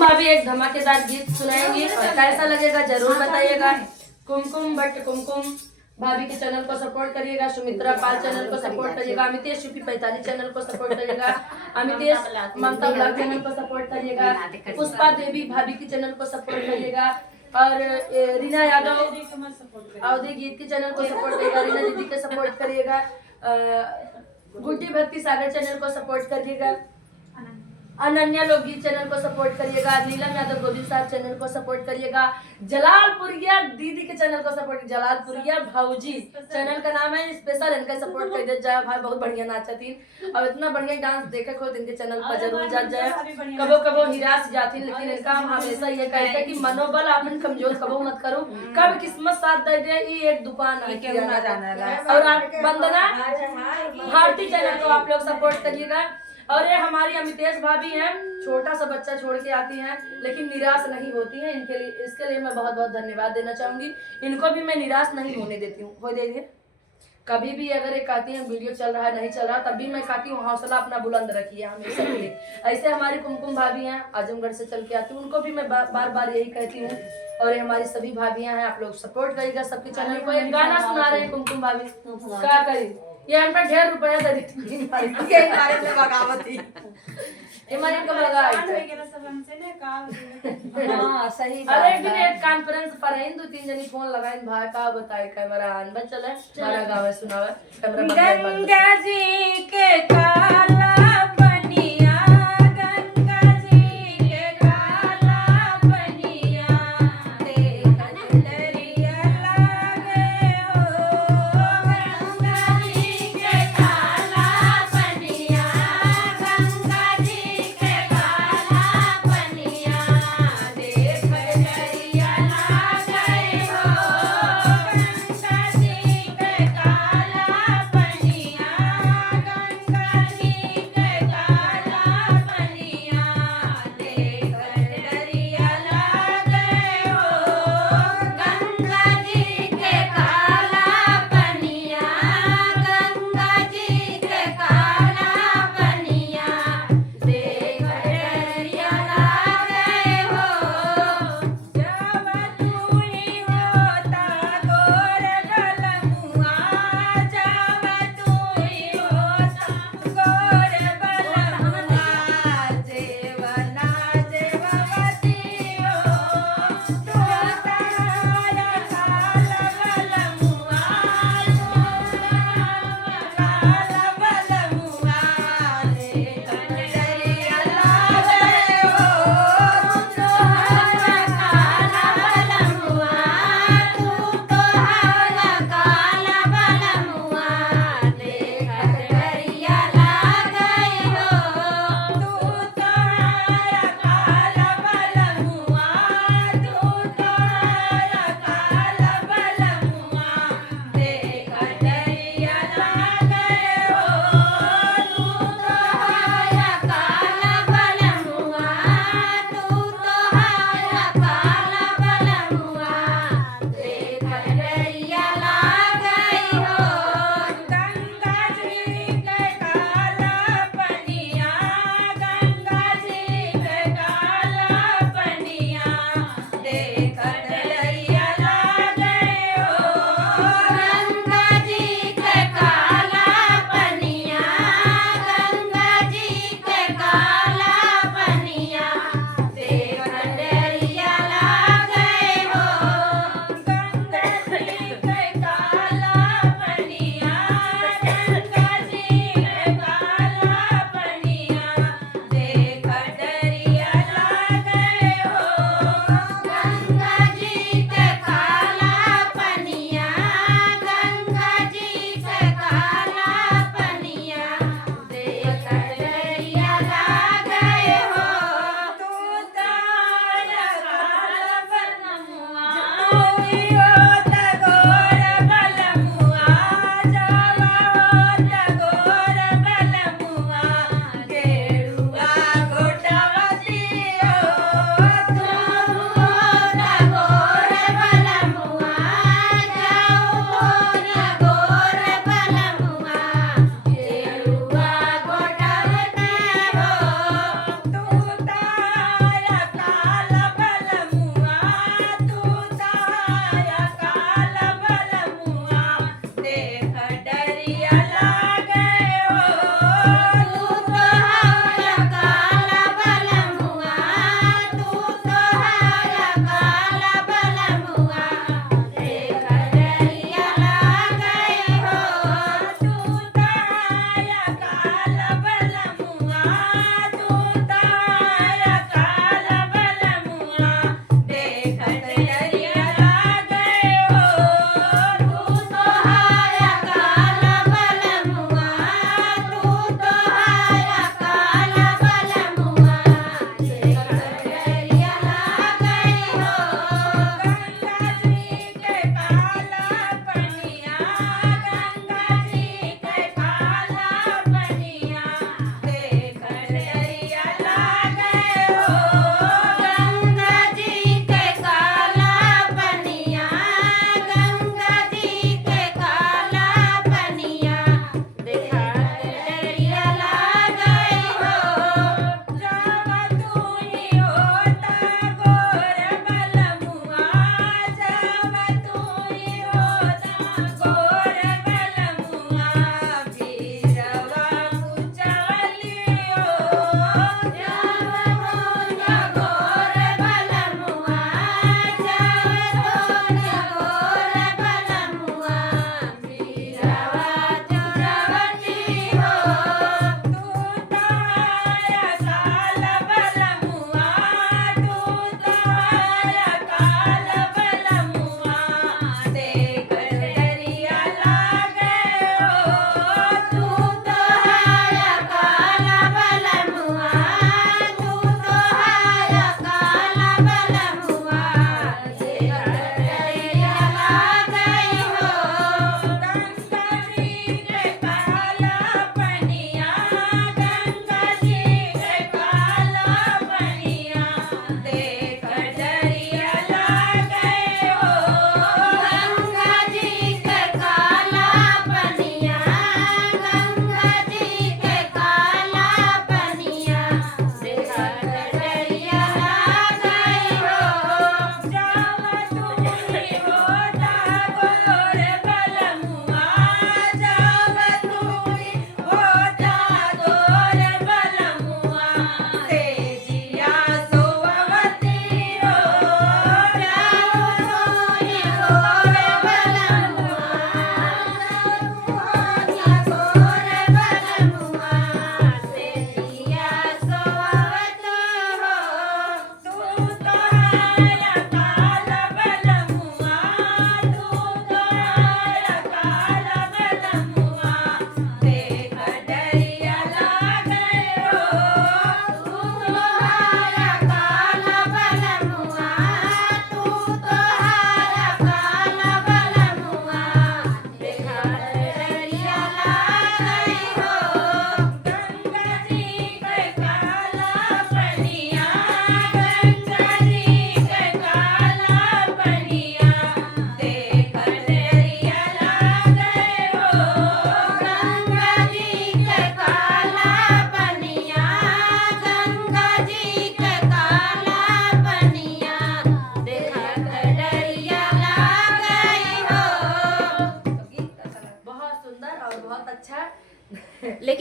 कुमकुम भाभी एक धमाकेदार गीत सुनाएंगी और कैसा लगेगा जरूर बताइएगा। कुमकुम भट्ट कुमकुम भाभी के चैनल को सपोर्ट करिएगा, सुमित्रा पाल चैनल को सपोर्ट करिएगा, अमितेश यूपी 45 चैनल को सपोर्ट करिएगा, अमितेश ममता ब्लॉग चैनल को सपोर्ट करिएगा, पुष्पा देवी भाभी की चैनल को सपोर्ट करिएगा और रीना यादव अवधि गीत के चैनल को सपोर्ट करिएगा, रीना दीदी के सपोर्ट करिएगा, गुड्डी भक्ति सागर चैनल को सपोर्ट करिएगा, अनन्या लोकगीत चैनल को सपोर्ट करिएगा, नीलम यादव गोविंद साहब चैनल को सपोर्ट करिएगा, जलालपुरिया दीदी के चैनल को सपोर्ट, जलालपुरिया भाऊजी चैनल का नाम है, स्पेशल इनका सपोर्ट कर दे जाए भाई, बहुत बढ़िया नाचा थी और इतना बढ़िया डांस देखे खो इनके चैनल पर जरूर जा जाए। कबो कबो हिरास जाती लेकिन इनका हम हमेशा ये कहते हैं कि मनोबल आपन कमजोर कबो मत करो, कब किस्मत साथ दे दे ये एक दुकान और वंदना भारती चैनल को आप लोग सपोर्ट करिएगा। और ये हमारी अमितेश भाभी हैं, छोटा सा बच्चा छोड़ के आती हैं लेकिन निराश नहीं होती हैं, इनके लिए इसके लिए मैं बहुत बहुत धन्यवाद देना चाहूंगी। इनको भी मैं निराश नहीं होने देती हूँ, हो देंगे कभी भी अगर ये कहती हैं वीडियो चल रहा है नहीं चल रहा तब भी मैं कहती हूँ हौसला अपना बुलंद रखिए हमेशा के लिए। ऐसे हमारी कुमकुम भाभी हैं आजमगढ़ से चल के आती हूँ, उनको भी मैं बार बार यही कहती हूँ। और हमारी सभी भाभियां हैं, आप लोग सपोर्ट करिएगा सबके चैनल को। एक गाना सुना रहे हैं कुमकुम भाभी, क्या करी ये हम पर ढेर रुपया दे दी ये हमारे में बगावती हमारे को लगा हां सही बात। अरे दिन एक कॉन्फ्रेंस पर है, दो तीन जनी फोन लगाइन भाई का बताए कैमरा आन बच चले हमारा गांव सुनावे कैमरा गंगा जी के काला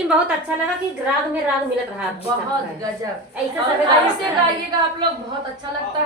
बहुत अच्छा लगा कि राग में राग मिलत रहा आपके बहुत साथ। गजब। ऐसे और सबे ऐसे गाइएगा आप लोग, बहुत अच्छा लगता